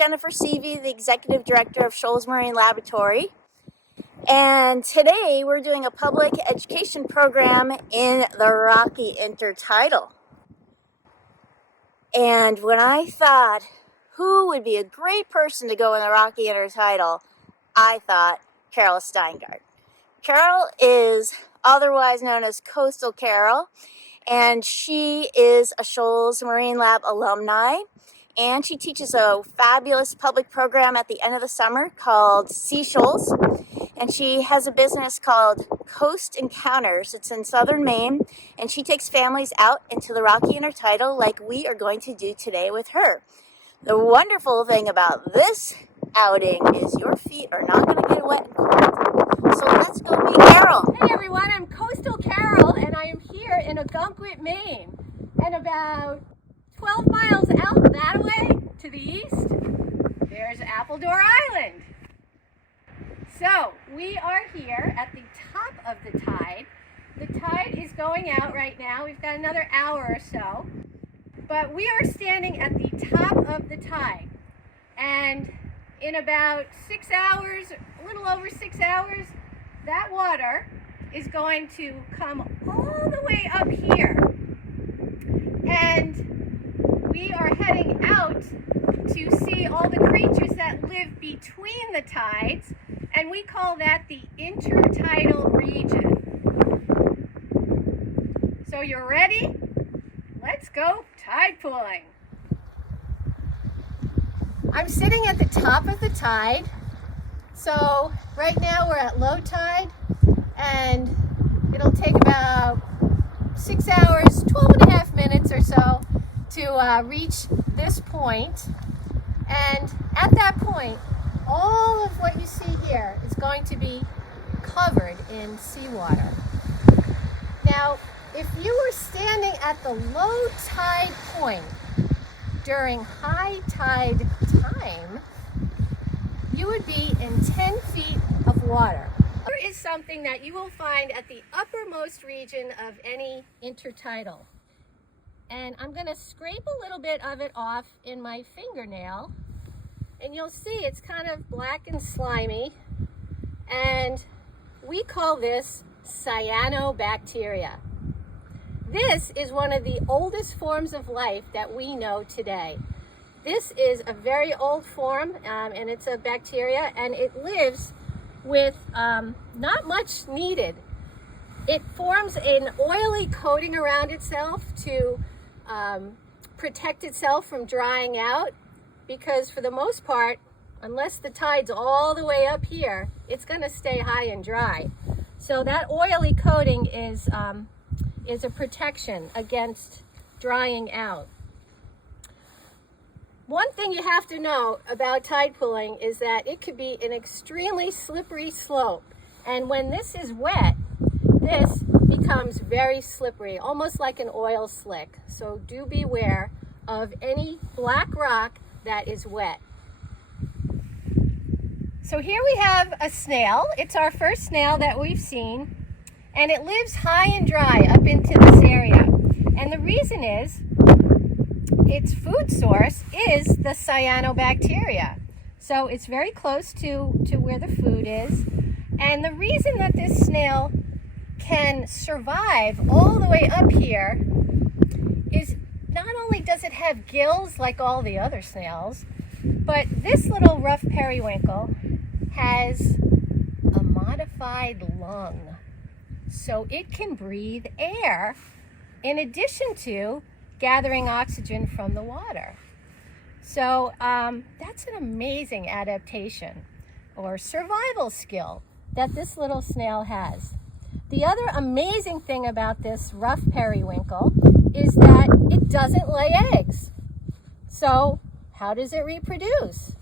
Jennifer Seavey, the Executive Director of Shoals Marine Laboratory. And today we're doing a public education program in the Rocky Inter tidal. And when I thought, who would be a great person to go in the Rocky Inter tidal, I thought Carol Steingart. Carol is otherwise known as Coastal Carol, and she is a Shoals Marine Lab alumni, and she teaches a fabulous public program at the end of the summer called Sea Shoals, and she has a business called Coast Encounters. It's in southern Maine, and she takes families out into the Rocky Inter tidal like we are going to do today with her. The wonderful thing about this outing is your feet are not going to get wet and cold. So let's go meet Carol. Hey everyone, I'm Coastal Carol and I am here in Algonquin, Maine. And about 12 miles out that way to the east, there's Appledore Island. So we are here at the top of the tide. The tide is going out right now. We've got another hour or so. But we are standing at the top of the tide. And in about 6 hours, a little over 6 hours, that water is going to come all the way up here. And we are heading out to see all the creatures that live between the tides, and we call that the intertidal region. So you're ready? Let's go tide pooling. I'm sitting at the top of the tide. So right now we're at low tide, and it'll take about 6 hours, 12 and a half minutes or so to reach this point. And at that point, all of what you see here is going to be covered in seawater. Now, if you were standing at the low tide point during high tide time, you would be in 10 feet of water. There is something that you will find at the uppermost region of any intertidal. And I'm going to scrape a little bit of it off in my fingernail. And you'll see it's kind of black and slimy. And we call this cyanobacteria. This is one of the oldest forms of life that we know today. This is a very old form, and it's a bacteria, and it lives with not much needed. It forms an oily coating around itself to protect itself from drying out, because for the most part, unless the tide's all the way up here, it's going to stay high and dry. So that oily coating is a protection against drying out. One thing you have to know about tide pooling is that it could be an extremely slippery slope. And when this is wet, this becomes very slippery, almost like an oil slick. So do beware of any black rock that is wet. So here we have a snail. It's our first snail that we've seen. And it lives high and dry up into this area. And the reason is, its food source is the cyanobacteria. So it's very close to where the food is. And the reason that this snail can survive all the way up here is not only does it have gills like all the other snails, but this little rough periwinkle has a modified lung. So it can breathe air in addition to gathering oxygen from the water. So that's an amazing adaptation or survival skill that this little snail has. The other amazing thing about this rough periwinkle is that it doesn't lay eggs. So how does it reproduce?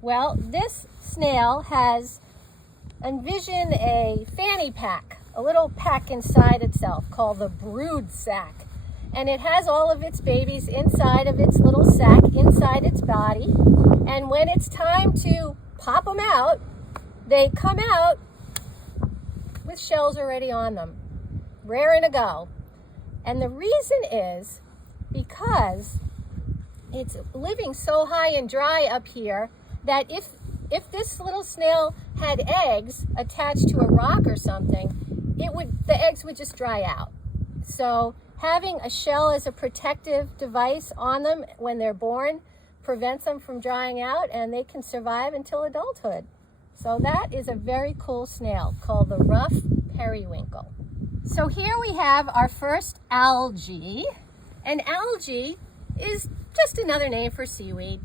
Well, this snail has, envision a fanny pack, a little pack inside itself called the brood sac. And it has all of its babies inside of its little sac, inside its body. And when it's time to pop them out, they come out with shells already on them, raring to go. And the reason is because it's living so high and dry up here that if this little snail had eggs attached to a rock or something, the eggs would just dry out. So having a shell as a protective device on them when they're born prevents them from drying out, and they can survive until adulthood. So that is a very cool snail called the rough periwinkle. So here we have our first algae, and algae is just another name for seaweed.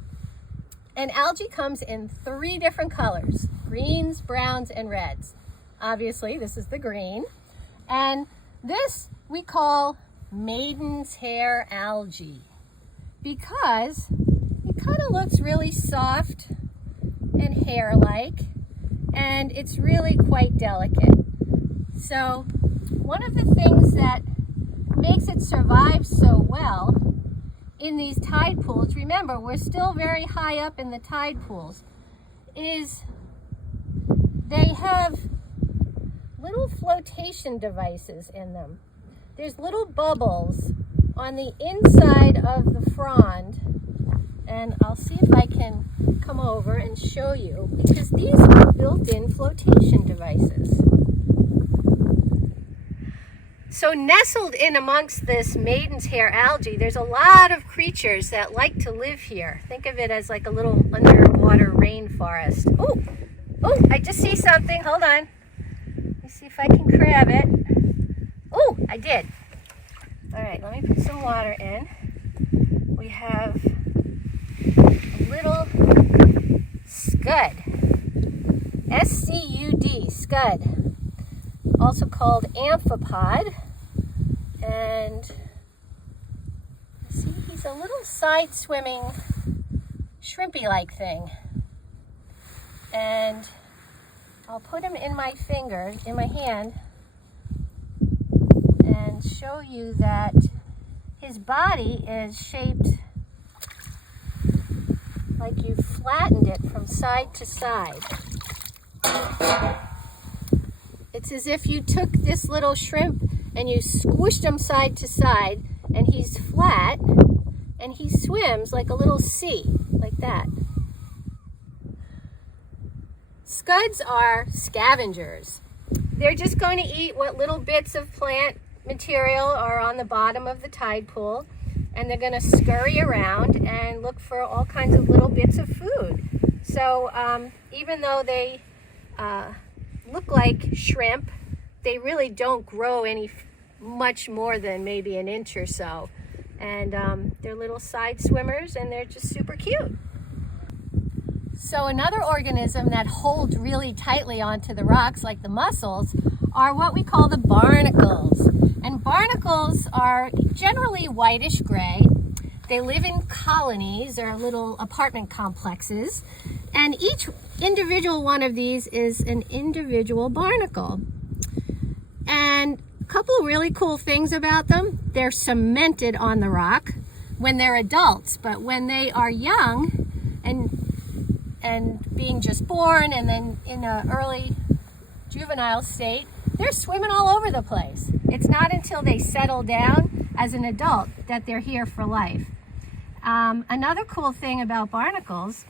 And algae comes in 3 different colors: greens, browns, and reds. Obviously, this is the green. And this we call maiden's hair algae because it kind of looks really soft and hair-like, and it's really quite delicate. So one of the things that makes it survive so well in these tide pools, remember we're still very high up in the tide pools, is they have little flotation devices in them. There's little bubbles on the inside of the frond, and I'll see if I can come over and show you, because these are built-in flotation devices. So nestled in amongst this maiden's hair algae, there's a lot of creatures that like to live here. Think of it as like a little underwater rainforest. Oh, I just see something. Hold on. Let me see if I can grab it. Oh, I did. All right, let me put some water in. We have a little scud. S-C-U-D, scud. Also called amphipod. And see, he's a little side swimming shrimpy-like thing. And I'll put him in my hand, and show you that his body is shaped like you flattened it from side to side. It's as if you took this little shrimp and you squished him side to side, and he's flat, and he swims like a little sea, like that. Scuds are scavengers. They're just going to eat what little bits of plant material are on the bottom of the tide pool, and they're going to scurry around and look for all kinds of little bits of food. So even though they look like shrimp, they really don't grow much more than maybe an inch or so. And they're little side swimmers, and they're just super cute. So another organism that holds really tightly onto the rocks, like the mussels, are what we call the barnacles. And barnacles are generally whitish gray. They live in colonies or little apartment complexes. And each individual one of these is an individual barnacle. And a couple of really cool things about them: they're cemented on the rock when they're adults, but when they are young and being just born and then in an early juvenile state, they're swimming all over the place. It's not until they settle down as an adult that they're here for life. Another cool thing about barnacles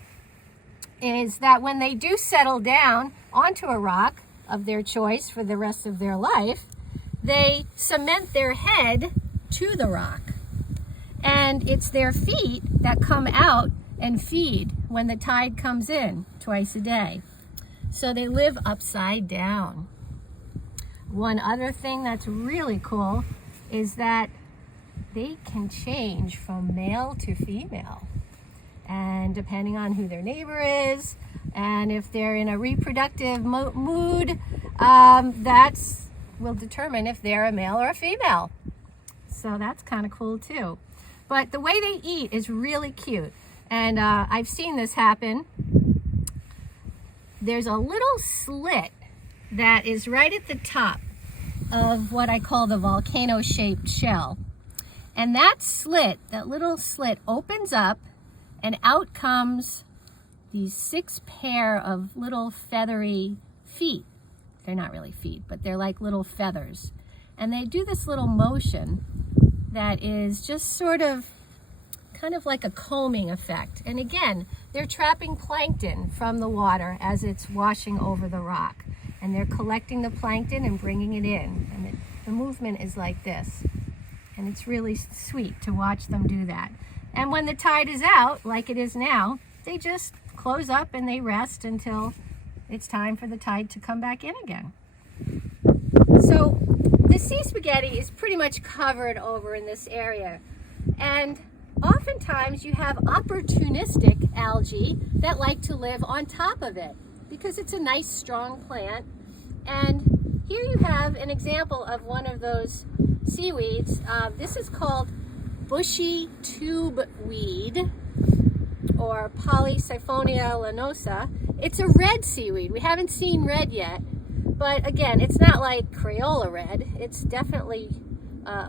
is that when they do settle down onto a rock of their choice for the rest of their life, they cement their head to the rock. And it's their feet that come out and feed when the tide comes in twice a day. So they live upside down. One other thing that's really cool is that they can change from male to female. And depending on who their neighbor is, and if they're in a reproductive mood, that will determine if they're a male or a female. So that's kind of cool too. But the way they eat is really cute. And I've seen this happen. There's a little slit that is right at the top of what I call the volcano-shaped shell. And that slit, that little slit, opens up, and out comes these 6 pair of little feathery feet. They're not really feet, but they're like little feathers. And they do this little motion that is just sort of kind of like a combing effect. And again, they're trapping plankton from the water as it's washing over the rock. And they're collecting the plankton and bringing it in. And the movement is like this. And it's really sweet to watch them do that. And when the tide is out, like it is now, they just close up and they rest until it's time for the tide to come back in again. So the sea spaghetti is pretty much covered over in this area. And oftentimes you have opportunistic algae that like to live on top of it because it's a nice strong plant. And here you have an example of one of those seaweeds. This is called bushy tube weed, or Polysiphonia lanosa. It's a red seaweed. We haven't seen red yet, but again, it's not like Crayola red. It's definitely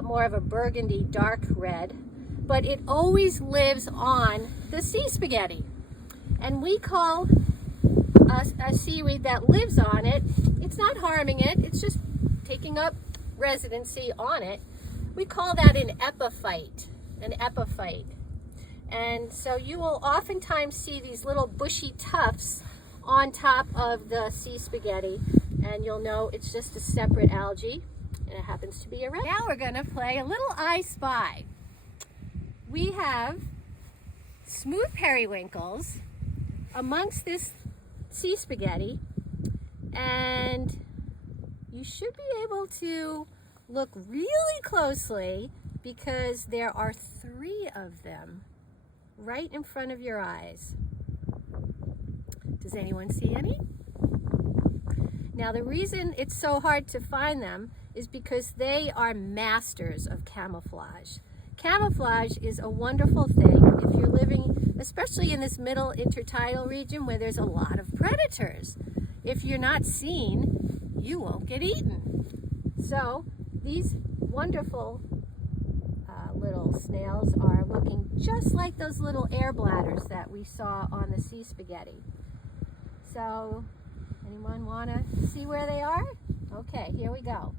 more of a burgundy dark red, but it always lives on the sea spaghetti. And we call a seaweed that lives on it, it's not harming it, it's just taking up residency on it. We call that an epiphyte, And so you will oftentimes see these little bushy tufts on top of the sea spaghetti, and you'll know it's just a separate algae, and it happens to be a red. Now we're going to play a little I Spy. We have smooth periwinkles amongst this sea spaghetti, and you should be able to look really closely because there are 3 of them right in front of your eyes. Does anyone see any? Now the reason it's so hard to find them is because they are masters of camouflage. Camouflage is a wonderful thing if you're living, especially in this middle intertidal region where there's a lot of predators. If you're not seen, you won't get eaten. So these wonderful little snails are looking just like those little air bladders that we saw on the sea spaghetti. So anyone want to see where they are? Okay, here we go.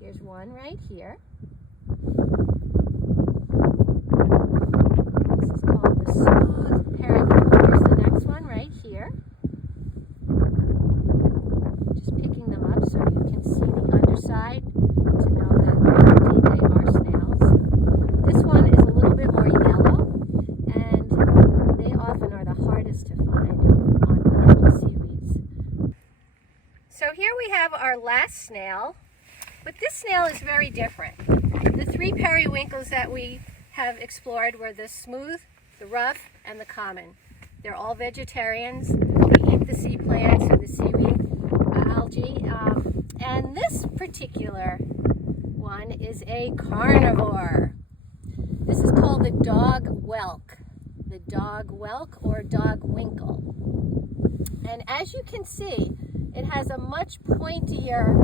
Here's one right here. This is called the smooth periwinkle. Here's the next one right here. Just picking them up so you can see the underside to know that indeed they are snails. This one is a little bit more yellow, and they often are the hardest to find on the yellow seaweeds. So here we have our last snail, but this snail is very different. The 3 periwinkles that we have explored were the smooth, the rough, and the common. They're all vegetarians. They eat the sea plants or the seaweed algae. And this particular one is a carnivore. This is called the dog whelk. The dog whelk or dog winkle. And as you can see, it has a much pointier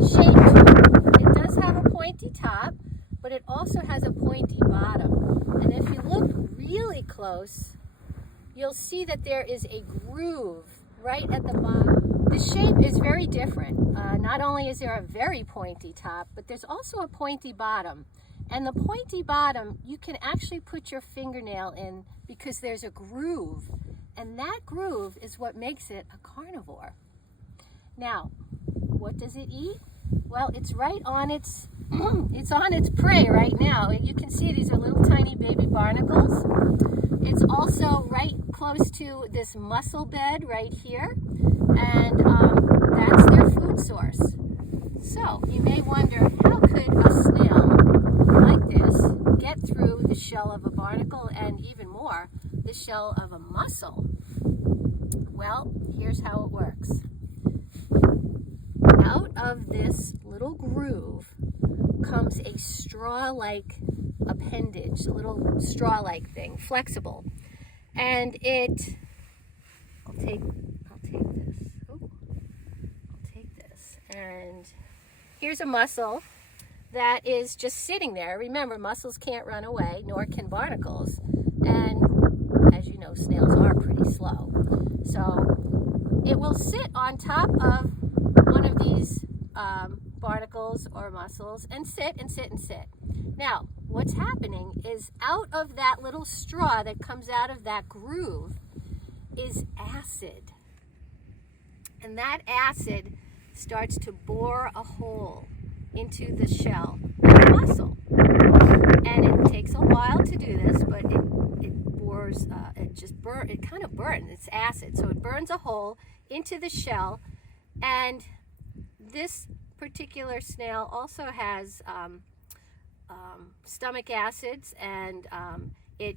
shape to it. It does have a pointy top, but it also has a pointy bottom. And if you look really close, you'll see that there is a groove right at the bottom. The shape is very different. Not only is there a very pointy top, but there's also a pointy bottom. And the pointy bottom, you can actually put your fingernail in because there's a groove. And that groove is what makes it a carnivore. Now, what does it eat? Well, it's right on its it's on its prey right now. You can see these are little tiny baby barnacles. It's also right close to this mussel bed right here, and that's their food source. So you may wonder, how could a snail like this get through the shell of a barnacle and even more, the shell of a mussel? Well, here's how it works. Out of this little groove comes a straw-like appendage, a little straw-like thing, flexible. And I'll take this. Ooh, I'll take this. And here's a mussel that is just sitting there. Remember, mussels can't run away, nor can barnacles. And as you know, snails are pretty slow. So it will sit on top of one of these barnacles or mussels and sit and sit and sit. Now, what's happening is out of that little straw that comes out of that groove is acid. And that acid starts to bore a hole into the shell of the mussel. And it takes a while to do this, but it bores, it kind of burns, it's acid. So it burns a hole into the shell, and this particular snail also has stomach acids, and it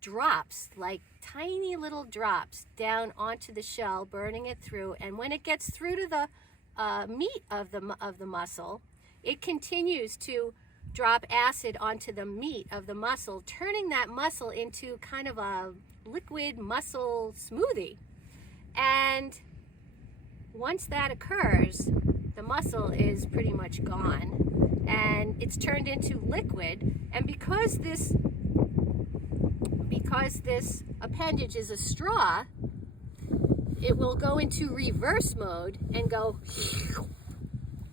drops like tiny little drops down onto the shell, burning it through. And when it gets through to the meat of the mussel, it continues to drop acid onto the meat of the mussel, turning that mussel into kind of a liquid mussel smoothie. And once that occurs, the mussel is pretty much gone, and it's turned into liquid. And because this appendage is a straw, it will go into reverse mode and go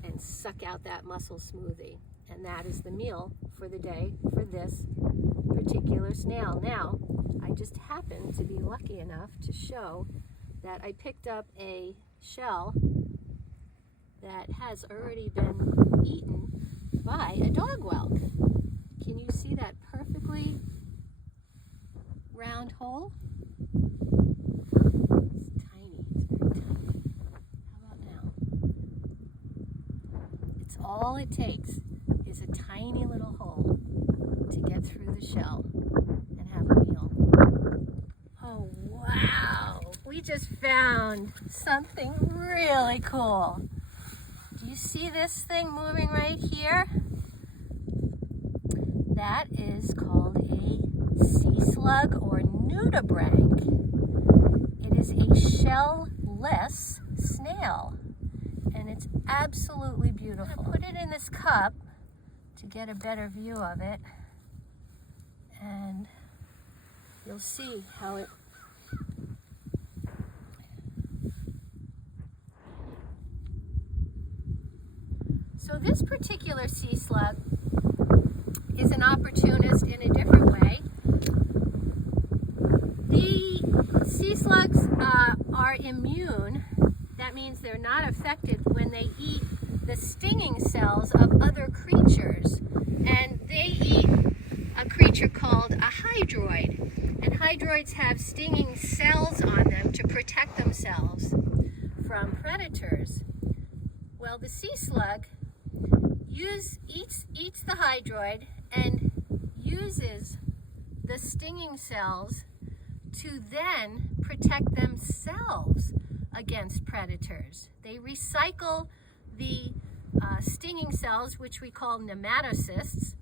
and suck out that mussel smoothie. And that is the meal for the day for this particular snail. Now, I just happened to be lucky enough to show that I picked up a shell that has already been eaten by a dog whelk. Can you see that perfectly round hole? It's tiny, it's very tiny. How about now? It's all it takes is a tiny little hole to get through the shell and have a meal. Oh, wow! We just found something really cool. Do you see this thing moving right here? That is called a sea slug or nudibranch. It is a shell-less snail, and it's absolutely beautiful. Put it in this cup to get a better view of it, and you'll see how it So this particular sea slug is an opportunist in a different way. The sea slugs are immune. That means they're not affected when they eat the stinging cells of other creatures. And they eat a creature called a hydroid. And hydroids have stinging cells on them to protect themselves from predators. Well, the sea slug eats the hydroid and uses the stinging cells to then protect themselves against predators. They recycle the stinging cells, which we call nematocysts,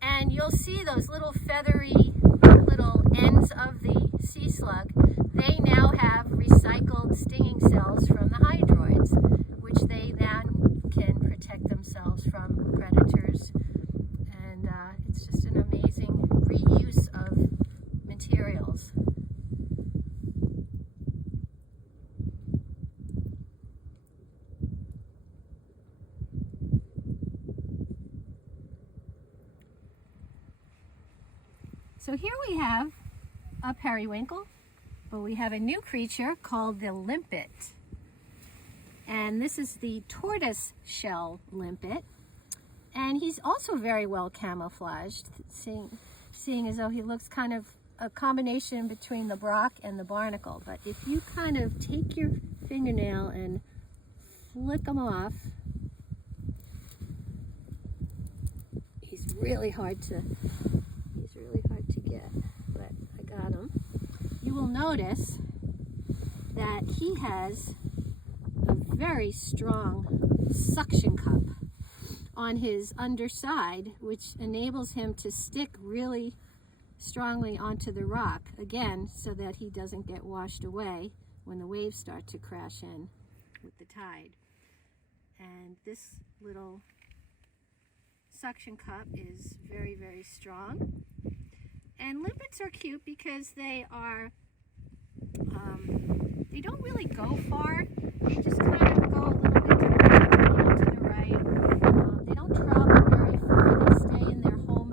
and you'll see those little feathery little ends of the sea slug. They now have recycled stinging cells from the hydroids, which they then can protect themselves from predators. And it's just an amazing reuse of materials. So here we have a periwinkle, but we have a new creature called the limpet. And this is the tortoise shell limpet. And he's also very well camouflaged, seeing as though he looks kind of a combination between the brock and the barnacle. But if you kind of take your fingernail and flick him off, he's really hard to get, but I got him. You will notice that he has a very strong suction cup on his underside, which enables him to stick really strongly onto the rock, again, so that he doesn't get washed away when the waves start to crash in with the tide. And this little suction cup is very, very strong. And limpets are cute because they are, they don't really go far. They just kind of go a little bit to the left, a little to the right. They don't travel very far. They stay in their home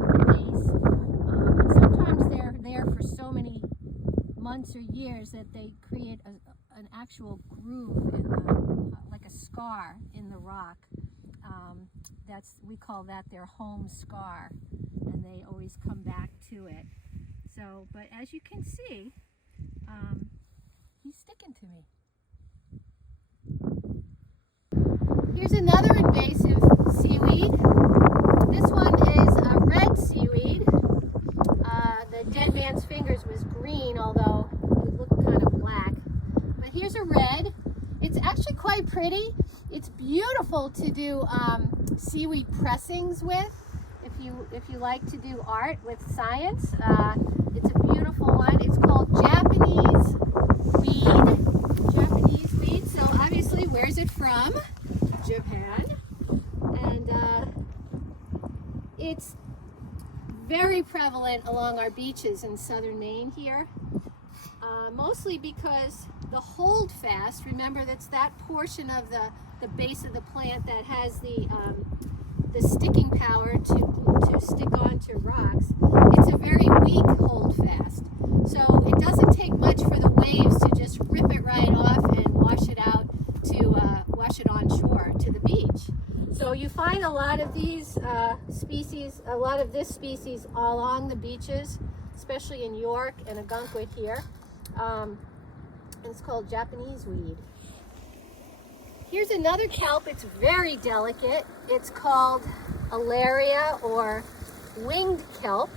fingers that they create an actual groove in the, like a scar in the rock. We call that their home scar, and they always come back to it. So, but as you can see, he's sticking to me. Here's another invasive seaweed. This one is a red seaweed. The dead man's fingers was green, although it looked kind of black. But here's a red. It's actually quite pretty. It's beautiful to do seaweed pressings with. If you like to do art with science, it's a beautiful one. It's called Japanese weed. Japanese weed. So obviously, where's it from? Japan. And it's very prevalent along our beaches in southern Maine here. Mostly because the holdfast, remember that's that portion of the base of the plant that has the sticking power to stick onto rocks. It's a very weak holdfast. So it doesn't take much for the waves to just rip it right off and wash it out to wash it on shore to the beach. So you find a lot of these species, a lot of this species along the beaches, especially in York and Ogunquit here. And it's called Japanese weed. Here's another kelp. It's very delicate. It's called Alaria or winged kelp.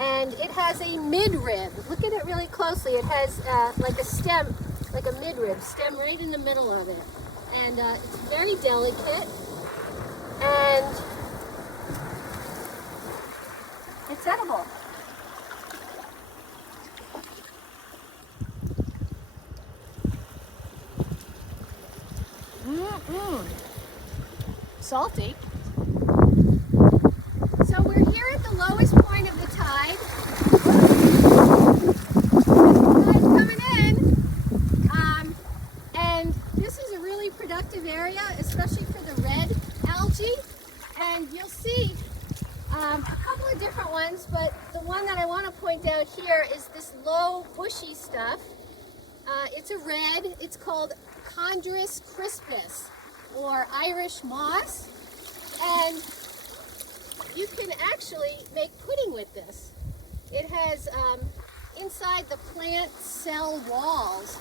And it has a midrib. Look at it really closely. It has like a stem, like a midrib, stem right in the middle of it. And it's very delicate. And it's edible. Salty. So we're here at the lowest point of the tide. Tide's coming in. And this is a really productive area, especially for the red algae. And you'll see a couple of different ones, but the one that I want to point out here is this low bushy stuff. It's a red. It's called Chondrus crispus, or Irish moss, and you can actually make pudding with this. It has, inside the plant cell walls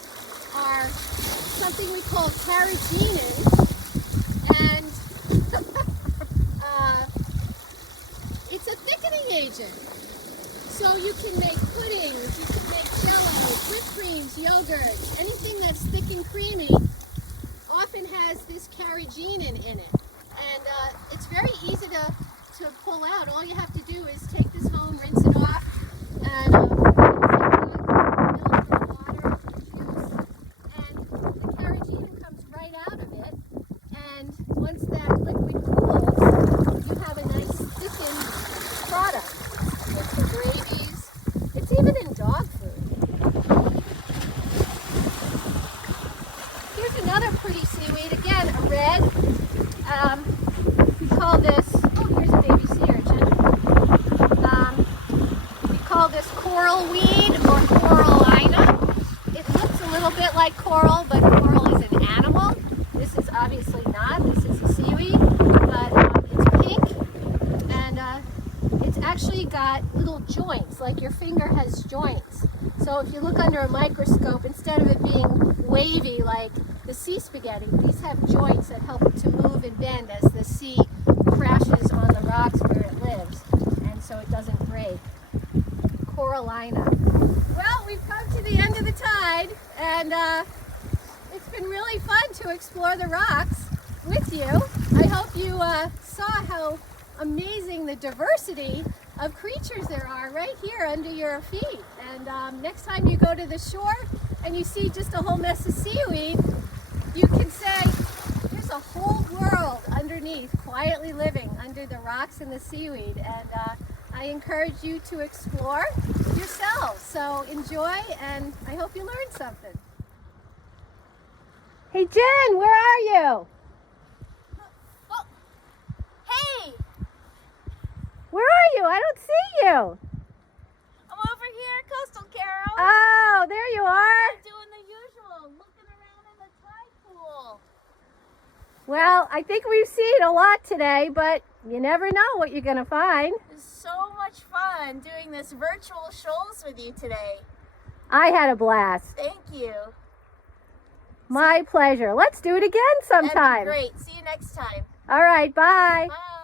are something we call carrageenan, and it's a thickening agent. So you can make puddings, you can make jello, whipped creams, yogurt, anything that's thick and creamy often has this carrageenan in it. And it's very easy to pull out. All you have to do is take this home, rinse it off, and milk and water, juice, and the carrageenan comes right out of it. And once that liquid cools, you have a nice thickened product. It's for gravies. It's even in dog food. Here's another pretty seaweed. Again, a red. We call this, oh, here's a baby sea urchin. We call this coral weed or corallina. It looks a little bit like coral, but coral is an animal. This is obviously not. This is a seaweed, but it's pink, and it's actually got little joints, like your finger has joints. So if you look under a microscope, instead of it being wavy like the sea spaghetti, these have joints that help it to move and bend as the sea crashes on the rocks where it lives, and so it doesn't break. Corallina. Well, we've come to the end of the tide, and it's been really fun to explore the rocks with you. I hope you saw how amazing the diversity of creatures there are right here under your feet. And next time you go to the shore and you see just a whole mess of seaweed, you can say, there's a whole world underneath, quietly living under the rocks and the seaweed. And I encourage you to explore yourselves. So enjoy, and I hope you learned something. Hey Jen, where are you? Oh, hey, Where are you? I don't see you. I'm over here at Coastal, Carol. Oh, there you are. I'm doing the usual, looking around in the tide pool. Well, I think we've seen a lot today, but you never know what you're going to find. It's so much fun doing this virtual shoals with you today. I had a blast. Thank you. My pleasure. Let's do it again sometime. That'd be great. See you next time. All right, bye. Bye.